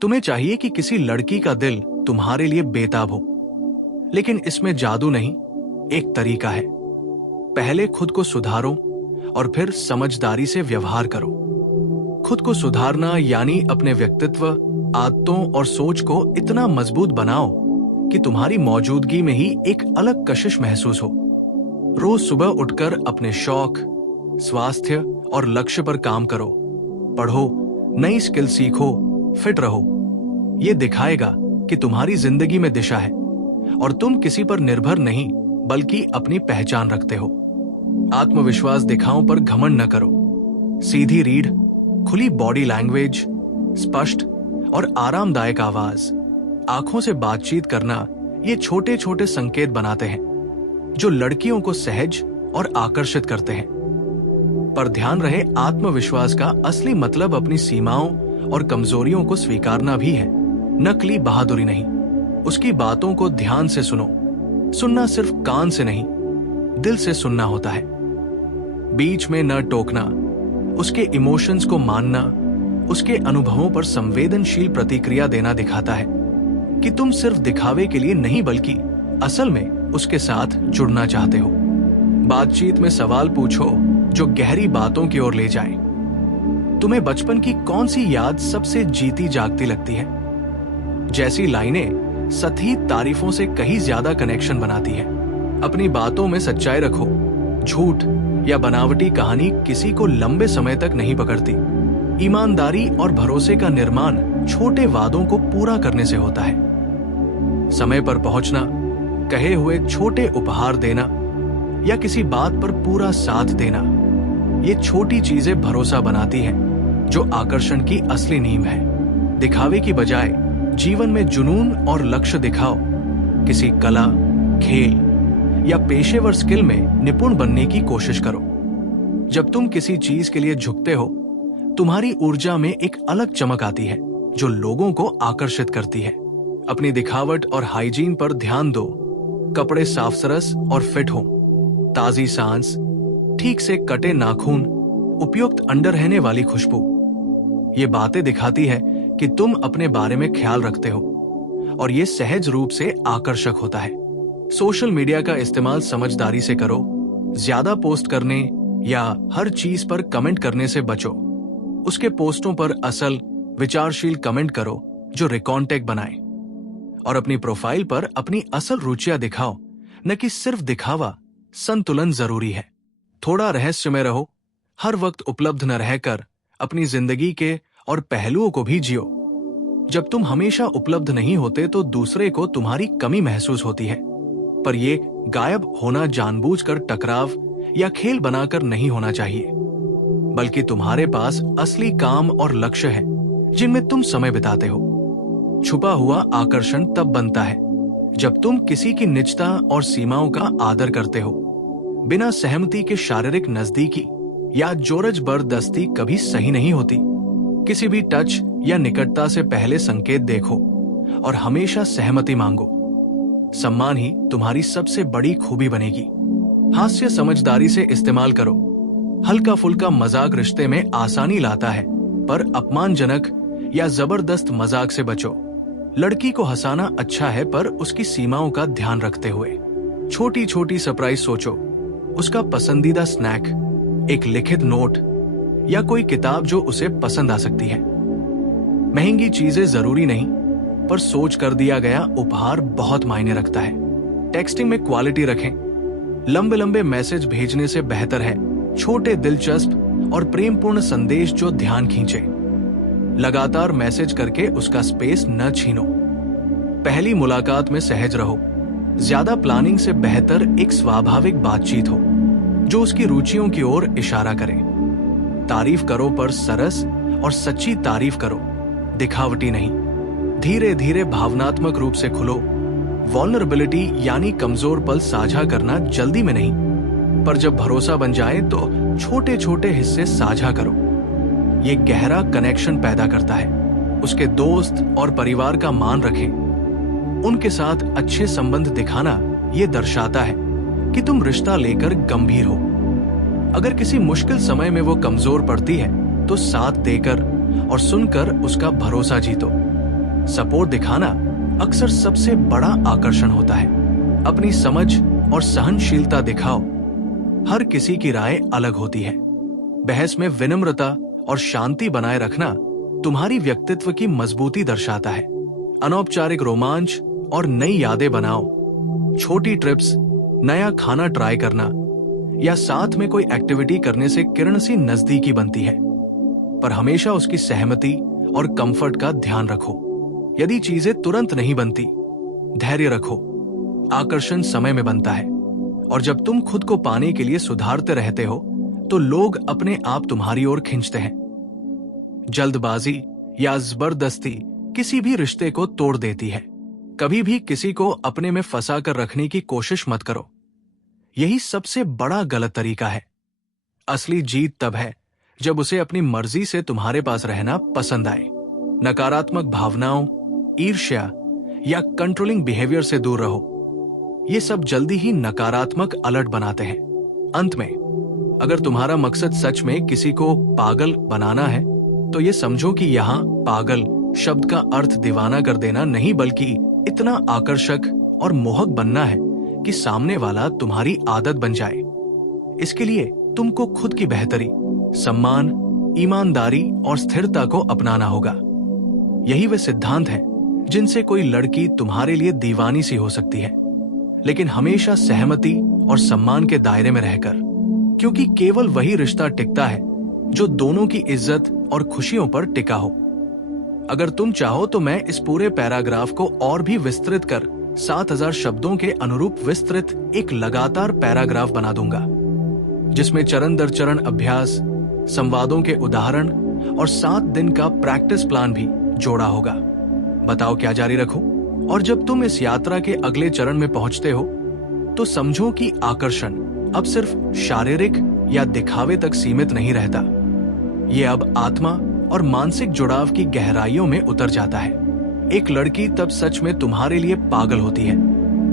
तुम्हें चाहिए कि किसी लड़की का दिल तुम्हारे लिए बेताब हो, लेकिन इसमें जादू नहीं, एक तरीका है। पहले खुद को सुधारो और फिर समझदारी से व्यवहार करो। खुद को सुधारना यानी अपने व्यक्तित्व, आदतों और सोच को इतना मजबूत बनाओ कि तुम्हारी मौजूदगी में ही एक अलग कशिश महसूस हो। रोज सुबह उठकर अपने शौक, स्वास्थ्य और लक्ष्य पर काम करो। पढ़ो, नई स्किल सीखो, फिट रहो। ये दिखाएगा कि तुम्हारी जिंदगी में दिशा है और तुम किसी पर निर्भर नहीं बल्कि अपनी पहचान रखते हो। आत्मविश्वास दिखाओ पर घमंड न करो। सीधी रीढ़, खुली बॉडी लैंग्वेज, स्पष्ट और आरामदायक आवाज, आंखों से बातचीत करना, ये छोटे छोटे संकेत बनाते हैं जो लड़कियों को सहज और आकर्षित करते हैं। पर ध्यान रहे, आत्मविश्वास का असली मतलब अपनी सीमाओं और कमजोरियों को स्वीकारना भी है, नकली बहादुरी नहीं। उसकी बातों को ध्यान से सुनो। सुनना सिर्फ कान से नहीं, दिल से सुनना होता है। बीच में न टोकना, उसके इमोशंस को मानना, उसके अनुभवों पर संवेदनशील प्रतिक्रिया देना दिखाता है कि तुम सिर्फ दिखावे के लिए नहीं बल्कि असल में उसके साथ जुड़ना चाहते हो। बातचीत में सवाल पूछो जो गहरी बातों की ओर ले जाए। तुम्हें बचपन की कौन सी याद सबसे जीती जागती लगती है? जैसी लाइनें सतही तारीफों से कहीं ज्यादा कनेक्शन बनाती है। अपनी बातों में सच्चाई रखो। झूठ या बनावटी कहानी किसी को लंबे समय तक नहीं पकड़ती। ईमानदारी और भरोसे का निर्माण छोटे वादों को पूरा करने से होता है। समय पर पहुंचना, कहे हुए छोटे उपहार देना या किसी बात पर पूरा साथ देना, ये छोटी चीजें भरोसा बनाती हैं जो आकर्षण की असली नींव है। दिखावे की बजाय जीवन में जुनून और लक्ष्य दिखाओ। किसी कला, खेल या पेशेवर स्किल में निपुण बनने की कोशिश करो। जब तुम किसी चीज के लिए झुकते हो, तुम्हारी ऊर्जा में एक अलग चमक आती है जो लोगों को आकर्षित करती है। अपनी दिखावट और हाइजीन पर ध्यान दो। कपड़े साफ सरस और फिट हो, ताजी सांस, ठीक से कटे नाखून, उपयुक्त अंडर रहने वाली खुशबू, ये बातें दिखाती है कि तुम अपने बारे में ख्याल रखते हो और ये सहज रूप से आकर्षक होता है। सोशल मीडिया का इस्तेमाल समझदारी से करो। ज्यादा पोस्ट करने या हर चीज पर कमेंट करने से बचो। उसके पोस्टों पर असल, विचारशील कमेंट करो जो रिकॉन्टेक्ट बनाए। और अपनी प्रोफाइल पर अपनी असल रुचियां दिखाओ, न कि सिर्फ दिखावा। संतुलन जरूरी है। थोड़ा रहस्य में रहो। हर वक्त उपलब्ध न रहकर अपनी जिंदगी के और पहलुओं को भी जियो। जब तुम हमेशा उपलब्ध नहीं होते तो दूसरे को तुम्हारी कमी महसूस होती है, पर ये गायब होना जानबूझकर टकराव या खेल बनाकर नहीं होना चाहिए, बल्कि तुम्हारे पास असली काम और लक्ष्य है जिनमें तुम समय बिताते हो। छुपा हुआ आकर्षण तब बनता है जब तुम किसी की निजता और सीमाओं का आदर करते हो। बिना सहमति के शारीरिक नजदीकी या जोरजबरदस्ती कभी सही नहीं होती। किसी भी टच या निकटता से पहले संकेत देखो और हमेशा सहमति मांगो। सम्मान ही तुम्हारी सबसे बड़ी खूबी बनेगी। हास्य समझदारी से इस्तेमाल करो। हल्का फुल्का मजाक रिश्ते में आसानी लाता है, पर अपमानजनक या जबरदस्त मजाक से बचो। लड़की को हंसाना अच्छा है, पर उसकी सीमाओं का ध्यान रखते हुए। छोटी छोटी सरप्राइज सोचो। उसका पसंदीदा स्नैक, एक लिखित नोट या कोई किताब जो उसे पसंद आ सकती है। महंगी चीजें जरूरी नहीं, पर सोच कर दिया गया उपहार बहुत मायने रखता है। टेक्सटिंग में क्वालिटी रखें। लंबे लंबे मैसेज भेजने से बेहतर है छोटे दिलचस्प और प्रेमपूर्ण संदेश जो ध्यान खींचे। लगातार मैसेज करके उसका स्पेस न छीनो। पहली मुलाकात में सहज रहो। ज्यादा प्लानिंग से बेहतर एक स्वाभाविक बातचीत हो जो उसकी रुचियों की ओर इशारा करे। तारीफ करो, पर सरस और सच्ची तारीफ करो, दिखावटी नहीं। धीरे धीरे भावनात्मक रूप से खुलो। वल्नरेबिलिटी यानी कमजोर पल साझा करना जल्दी में नहीं, पर जब भरोसा बन जाए तो छोटे छोटे हिस्से साझा करो। ये गहरा कनेक्शन पैदा करता है। उसके दोस्त और परिवार का मान रखें। उनके साथ अच्छे संबंध दिखाना ये दर्शाता है कि तुम रिश्ता लेकर गंभीर हो। अगर किसी मुश्किल समय में वो कमजोर पड़ती है तो साथ देकर और सुनकर उसका भरोसा जीतो। सपोर्ट दिखाना अक्सर सबसे बड़ा आकर्षण होता है। अपनी समझ और सहनशीलता दिखाओ। हर किसी की राय अलग होती है। बहस में विनम्रता और शांति बनाए रखना तुम्हारी व्यक्तित्व की मजबूती दर्शाता है। अनौपचारिक रोमांच और नई यादें बनाओ। छोटी ट्रिप्स, नया खाना ट्राई करना या साथ में कोई एक्टिविटी करने से किरण सी नजदीकी बनती है, पर हमेशा उसकी सहमति और कंफर्ट का ध्यान रखो। यदि चीजें तुरंत नहीं बनती, धैर्य रखो। आकर्षण समय में बनता है, और जब तुम खुद को पाने के लिए सुधारते रहते हो तो लोग अपने आप तुम्हारी ओर खींचते हैं। जल्दबाजी या जबरदस्ती किसी भी रिश्ते को तोड़ देती है। कभी भी किसी को अपने में फंसा कर रखने की कोशिश मत करो। यही सबसे बड़ा गलत तरीका है। असली जीत तब है जब उसे अपनी मर्जी से तुम्हारे पास रहना पसंद आए। नकारात्मक भावनाओं, ईर्ष्या या कंट्रोलिंग बिहेवियर से दूर रहो। ये सब जल्दी ही नकारात्मक अलर्ट बनाते हैं। अंत में, अगर तुम्हारा मकसद सच में किसी को पागल बनाना है, तो ये समझो कि यहाँ पागल शब्द का अर्थ दीवाना कर देना नहीं, बल्कि इतना आकर्षक और मोहक बनना है कि सामने वाला तुम्हारी आदत बन जाए। इसके लिए तुमको खुद की बेहतरी, सम्मान, ईमानदारी और स्थिरता को अपनाना होगा। यही वे सिद्धांत हैं जिनसे कोई लड़की तुम्हारे लिए दीवानी सी हो सकती है, लेकिन हमेशा सहमति और सम्मान के दायरे में रहकर, क्योंकि केवल वही रिश्ता टिकता है जो दोनों की इज्जत और खुशियों पर टिका हो। अगर तुम चाहो तो मैं इस पूरे पैराग्राफ को और भी विस्तृत कर 7000 शब्दों के अनुरूप विस्तृत एक लगातार पैराग्राफ बना दूंगा, जिसमें चरण दर चरण अभ्यास, संवादों के उदाहरण और 7 दिन का प्रैक्टिस प्लान भी जोड़ा होगा। बताओ क्या जारी रखूं? और जब तुम इस यात्रा के अगले चरण में पहुंचते हो, तो समझो कि आकर्षण अब सिर्फ शारीरिक या दिखावे तक सीमित नहीं रहता। ये अब आत्मा और मानसिक जुड़ाव की गहराइयों में उतर जाता है। एक लड़की तब सच में तुम्हारे लिए पागल होती है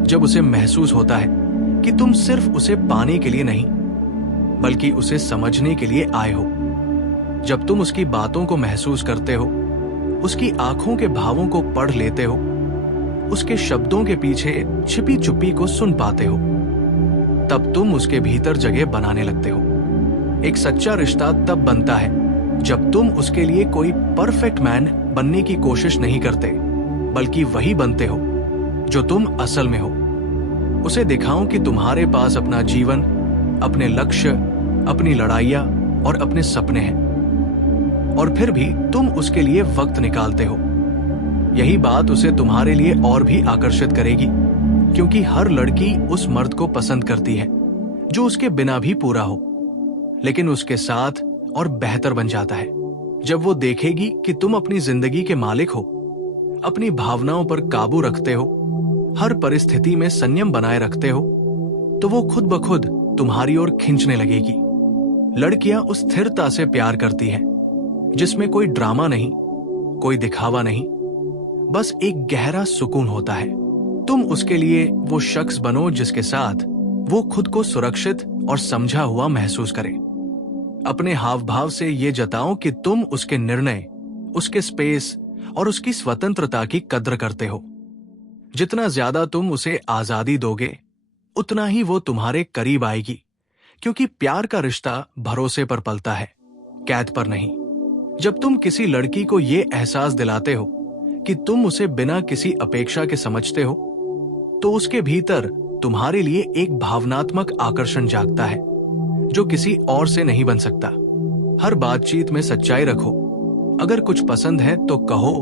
जब उसे महसूस होता है कि तुम सिर्फ उसे पाने के लिए नहीं, बल्कि उसे समझने के लिए आए हो। जब तुम उसकी बातों को महसूस करते हो, उसकी आंखों के भावों को पढ़ लेते हो, उसके शब्दों के पीछे छिपी चुप्पी को सुन पाते हो, तब तुम उसके भीतर जगह बनाने लगते हो। एक सच्चा रिश्ता तब बनता है जब तुम उसके लिए कोई परफेक्ट मैन बनने की कोशिश नहीं करते, बल्कि वही बनते हो जो तुम असल में हो। उसे दिखाओ कि तुम्हारे पास अपना जीवन, अपने लक्ष्य, अपनी लड़ाइयां और अपने सपने हैं, और फिर भी तुम उसके लिए वक्त निकालते हो। यही बात उसे तुम्हारे लिए और भी आकर्षित करेगी, क्योंकि हर लड़की उस मर्द को पसंद करती है जो उसके बिना भी पूरा हो, लेकिन उसके साथ और बेहतर बन जाता है। जब वो देखेगी कि तुम अपनी जिंदगी के मालिक हो, अपनी भावनाओं पर काबू रखते हो, हर परिस्थिति में संयम बनाए रखते हो, तो वो खुद ब खुद तुम्हारी ओर खींचने लगेगी। लड़कियां उस स्थिरता से प्यार करती हैं जिसमें कोई ड्रामा नहीं, कोई दिखावा नहीं, बस एक गहरा सुकून होता है। तुम उसके लिए वो शख्स बनो जिसके साथ वो खुद को सुरक्षित और समझा हुआ महसूस करे। अपने हाव भाव से ये जताओ कि तुम उसके निर्णय, उसके स्पेस और उसकी स्वतंत्रता की कद्र करते हो। जितना ज्यादा तुम उसे आजादी दोगे, उतना ही वो तुम्हारे करीब आएगी, क्योंकि प्यार का रिश्ता भरोसे पर पलता है, कैद पर नहीं। जब तुम किसी लड़की को ये एहसास दिलाते हो कि तुम उसे बिना किसी अपेक्षा के समझते हो, तो उसके भीतर तुम्हारे लिए एक भावनात्मक आकर्षण जागता है जो किसी और से नहीं बन सकता। हर बातचीत में सच्चाई रखो। अगर कुछ पसंद है तो कहो,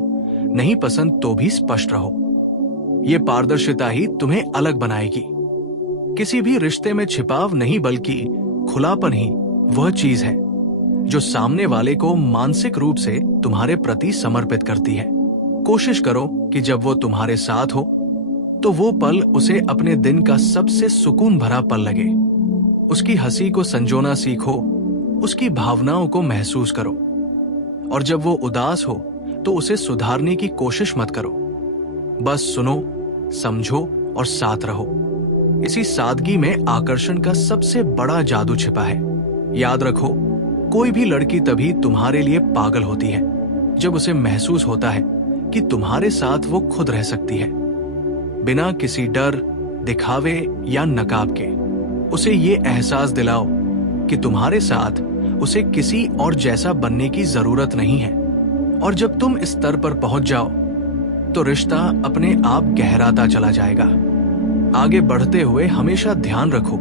नहीं पसंद तो भी स्पष्ट रहो। ये पारदर्शिता ही तुम्हें अलग बनाएगी। किसी भी रिश्ते में छिपाव नहीं, बल्कि खुलापन ही वह चीज है जो सामने वाले को मानसिक रूप से तुम्हारे प्रति समर्पित करती है। कोशिश करो कि जब वो तुम्हारे साथ हो, तो वो पल उसे अपने दिन का सबसे सुकून भरा पल लगे। उसकी हंसी को संजोना सीखो, उसकी भावनाओं को महसूस करो, और जब वो उदास हो तो उसे सुधारने की कोशिश मत करो। बस सुनो, समझो और साथ रहो। इसी सादगी में आकर्षण का सबसे बड़ा जादू छिपा है। याद रखो, कोई भी लड़की तभी तुम्हारे लिए पागल होती है जब उसे महसूस होता है कि तुम्हारे साथ वो खुद रह सकती है, बिना किसी डर, दिखावे या नकाब के। उसे ये एहसास दिलाओ कि तुम्हारे साथ उसे किसी और जैसा बनने की जरूरत नहीं है। और जब तुम इस स्तर पर पहुंच जाओ तो रिश्ता अपने आप गहराता चला जाएगा। आगे बढ़ते हुए हमेशा ध्यान रखो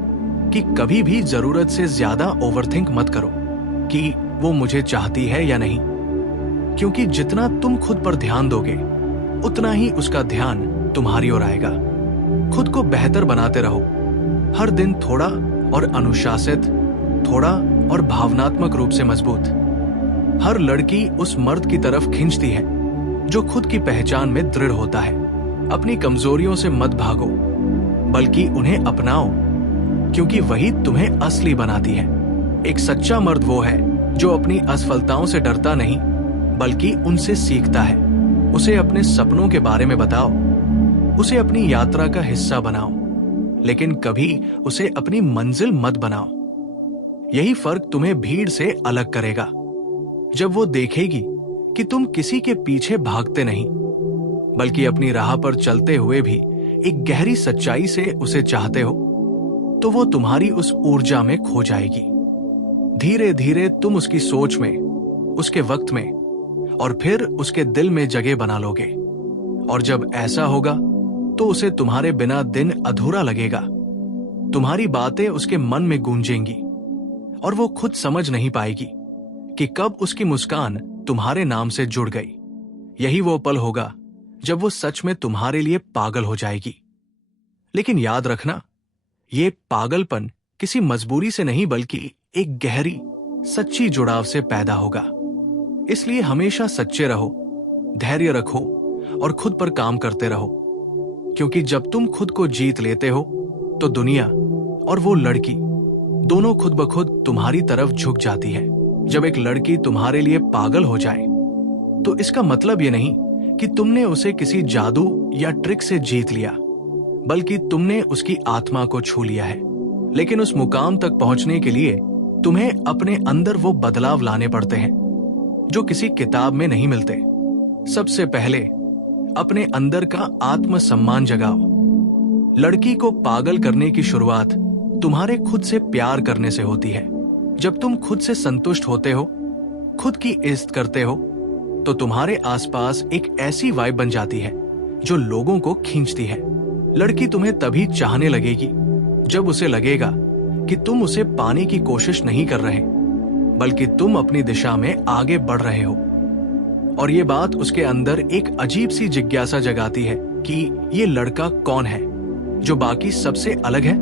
कि कभी भी जरूरत से ज्यादा ओवरथिंक मत करो कि वो मुझे चाहती है या नहीं, क्योंकि जितना तुम खुद पर ध्यान दोगे उतना ही उसका ध्यान तुम्हारी ओर आएगा। खुद को बेहतर बनाते रहो, हर दिन थोड़ा और अनुशासित, थोड़ा और भावनात्मक रूप से मजबूत। हर लड़की उस मर्द की तरफ खींचती है जो खुद की पहचान में दृढ़ होता है। अपनी कमजोरियों से मत भागो, बल्कि उन्हें अपनाओ, क्योंकि वही तुम्हें असली बनाती है। एक सच्चा मर्द वो है जो अपनी असफलताओं से डरता नहीं, बल्कि उनसे सीखता है। उसे अपने सपनों के बारे में बताओ, उसे अपनी यात्रा का हिस्सा बनाओ, लेकिन कभी उसे अपनी मंजिल मत बनाओ। यही फर्क तुम्हें भीड़ से अलग करेगा। जब वो देखेगी कि तुम किसी के पीछे भागते नहीं, बल्कि अपनी राह पर चलते हुए भी एक गहरी सच्चाई से उसे चाहते हो, तो वो तुम्हारी उस ऊर्जा में खो जाएगी। धीरे धीरे तुम उसकी सोच में, उसके वक्त में और फिर उसके दिल में जगह बना लोगे। और जब ऐसा होगा तो उसे तुम्हारे बिना दिन अधूरा लगेगा। तुम्हारी बातें उसके मन में गूंजेंगी और वो खुद समझ नहीं पाएगी कि कब उसकी मुस्कान तुम्हारे नाम से जुड़ गई। यही वो पल होगा जब वो सच में तुम्हारे लिए पागल हो जाएगी। लेकिन याद रखना, ये पागलपन किसी मजबूरी से नहीं, बल्कि एक गहरी, सच्ची जुड़ाव से पैदा होगा। इसलिए हमेशा सच्चे रहो, धैर्य रखो और खुद पर काम करते रहो, क्योंकि जब तुम खुद को जीत लेते हो तो दुनिया और वो लड़की दोनों खुद ब खुद तुम्हारी तरफ झुक जाती है। जब एक लड़की तुम्हारे लिए पागल हो जाए तो इसका मतलब ये नहीं कि तुमने उसे किसी जादू या ट्रिक से जीत लिया, बल्कि तुमने उसकी आत्मा को छू लिया है। लेकिन उस मुकाम तक पहुंचने के लिए तुम्हें अपने अंदर वो बदलाव लाने पड़ते हैं जो किसी किताब में नहीं मिलते। सबसे पहले अपने अंदर का आत्मसम्मान जगाओ। लड़की को पागल करने की शुरुआत तुम्हारे खुद से प्यार करने से होती है। जब तुम खुद से संतुष्ट होते हो, खुद की इज्जत करते हो, तो तुम्हारे आसपास एक ऐसी वाइब बन जाती है जो लोगों को खींचती है। लड़की तुम्हें तभी चाहने लगेगी जब उसे लगेगा कि तुम उसे पाने की कोशिश नहीं कर रहे, बल्कि तुम अपनी दिशा में आगे बढ़ रहे हो। और ये बात उसके अंदर एक अजीब सी जिज्ञासा जगाती है कि ये लड़का कौन है जो बाकी सबसे अलग है।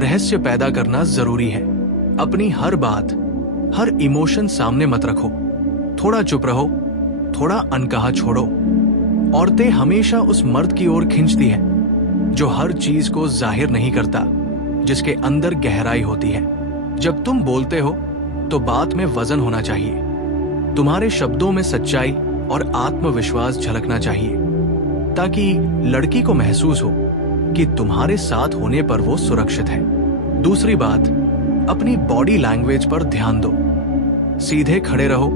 रहस्य पैदा करना जरूरी है। अपनी हर बात, हर इमोशन सामने मत रखो। थोड़ा चुप रहो, थोड़ा अनकहा छोड़ो। औरतें हमेशा उस मर्द की ओर खींचती हैं जो हर चीज को जाहिर नहीं करता, जिसके अंदर गहराई होती है। जब तुम बोलते हो तो बात में वजन होना चाहिए। तुम्हारे शब्दों में सच्चाई और आत्मविश्वास झलकना चाहिए, ताकि लड़की को महसूस हो कि तुम्हारे साथ होने पर वो सुरक्षित है। दूसरी बात, अपनी बॉडी लैंग्वेज पर ध्यान दो। सीधे खड़े रहो,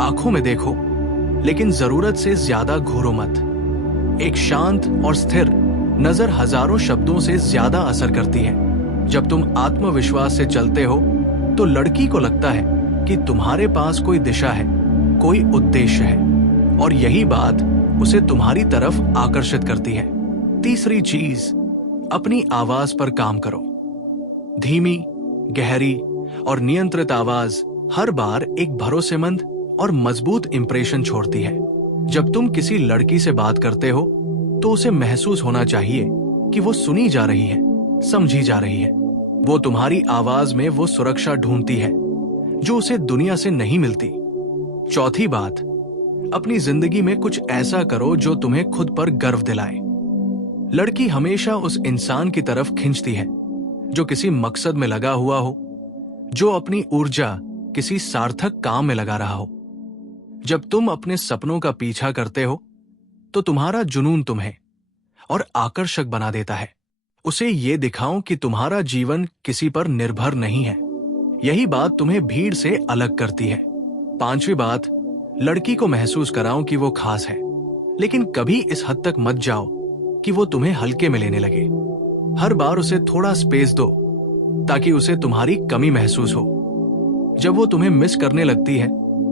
आंखों में देखो, लेकिन जरूरत से ज्यादा घूरो मत। एक शांत और स्थिर नजर हजारों शब्दों से ज्यादा असर करती है। जब तुम आत्मविश्वास से चलते हो तो लड़की को लगता है कि तुम्हारे पास कोई दिशा है, कोई उद्देश्य है, और यही बात उसे तुम्हारी तरफ आकर्षित करती है। तीसरी चीज, अपनी आवाज पर काम करो। धीमी, गहरी और नियंत्रित आवाज हर बार एक भरोसेमंद और मजबूत इंप्रेशन छोड़ती है। जब तुम किसी लड़की से बात करते हो तो उसे महसूस होना चाहिए कि वो सुनी जा रही है, समझी जा रही है। वो तुम्हारी आवाज में वो सुरक्षा ढूंढती है जो उसे दुनिया से नहीं मिलती। चौथी बात, अपनी जिंदगी में कुछ ऐसा करो जो तुम्हें खुद पर गर्व दिलाए। लड़की हमेशा उस इंसान की तरफ खींचती है जो किसी मकसद में लगा हुआ हो, जो अपनी ऊर्जा किसी सार्थक काम में लगा रहा हो। जब तुम अपने सपनों का पीछा करते हो तो तुम्हारा जुनून तुम्हें और आकर्षक बना देता है। उसे ये दिखाओ कि तुम्हारा जीवन किसी पर निर्भर नहीं है। यही बात तुम्हें भीड़ से अलग करती है। पांचवी बात, लड़की को महसूस कराओ कि वो खास है। लेकिन कभी इस हद तक मत जाओ कि वो तुम्हें हल्के में लेने लगे। हर बार उसे थोड़ा स्पेस दो ताकि उसे तुम्हारी कमी महसूस हो। जब वो तुम्हें मिस करने लगती है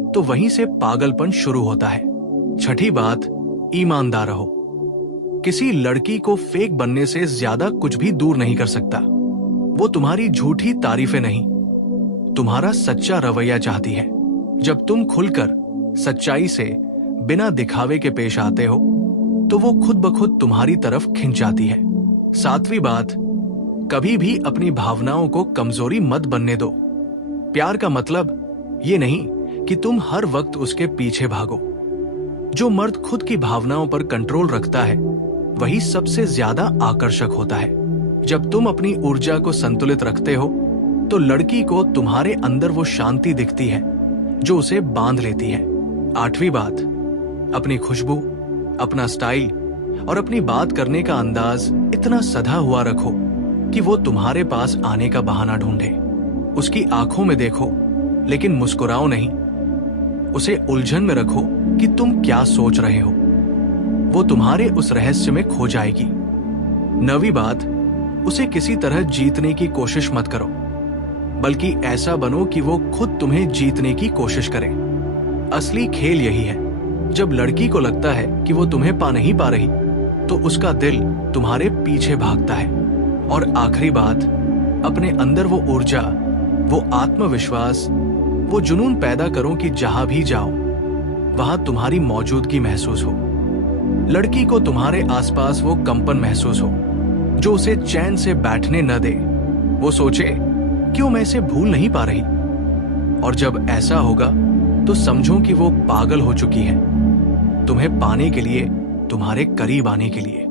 तो वहीं से पागलपन शुरू होता है। छठी बात, ईमानदार रहो। किसी लड़की को फेक बनने से ज्यादा कुछ भी दूर नहीं कर सकता। वो तुम्हारी झूठी तारीफें नहीं, तुम्हारा सच्चा रवैया चाहती है। जब तुम खुलकर सच्चाई से बिना दिखावे के पेश आते हो तो वो खुद ब खुद तुम्हारी तरफ खिंच जाती है। सातवीं बात, कभी भी अपनी भावनाओं को कमजोरी मत बनने दो। प्यार का मतलब ये नहीं कि तुम हर वक्त उसके पीछे भागो। जो मर्द खुद की भावनाओं पर कंट्रोल रखता है वही सबसे ज्यादा आकर्षक होता है। जब तुम अपनी ऊर्जा को संतुलित रखते हो तो लड़की को तुम्हारे अंदर वो शांति दिखती है जो उसे बांध लेती है। आठवीं बात, अपनी खुशबू, अपना स्टाइल और अपनी बात करने का अंदाज इतना सधा हुआ रखो कि वो तुम्हारे पास आने का बहाना ढूंढे। उसकी आंखों में देखो लेकिन मुस्कुराओ नहीं। उसे उलझन में रखो कि तुम क्या सोच रहे हो। वो तुम्हारे उस रहस्य में खो जाएगी। 9वीं बात, उसे किसी तरह जीतने की कोशिश मत करो, बल्कि ऐसा बनो कि वो खुद तुम्हें जीतने की कोशिश करे। असली खेल यही है। जब लड़की को लगता है कि वो तुम्हें पा नहीं पा रही तो उसका दिल तुम्हारे पीछे भागता है। और आखिरी बात, अपने अंदर वो ऊर्जा, वो आत्मविश्वास, वो जुनून पैदा करो कि जहां भी जाओ वहां तुम्हारी मौजूदगी महसूस हो। लड़की को तुम्हारे आसपास वो कंपन महसूस हो जो उसे चैन से बैठने न दे। वो सोचे, क्यों मैं इसे भूल नहीं पा रही। और जब ऐसा होगा तो समझो कि वो पागल हो चुकी है, तुम्हें पाने के लिए, तुम्हारे करीब आने के लिए।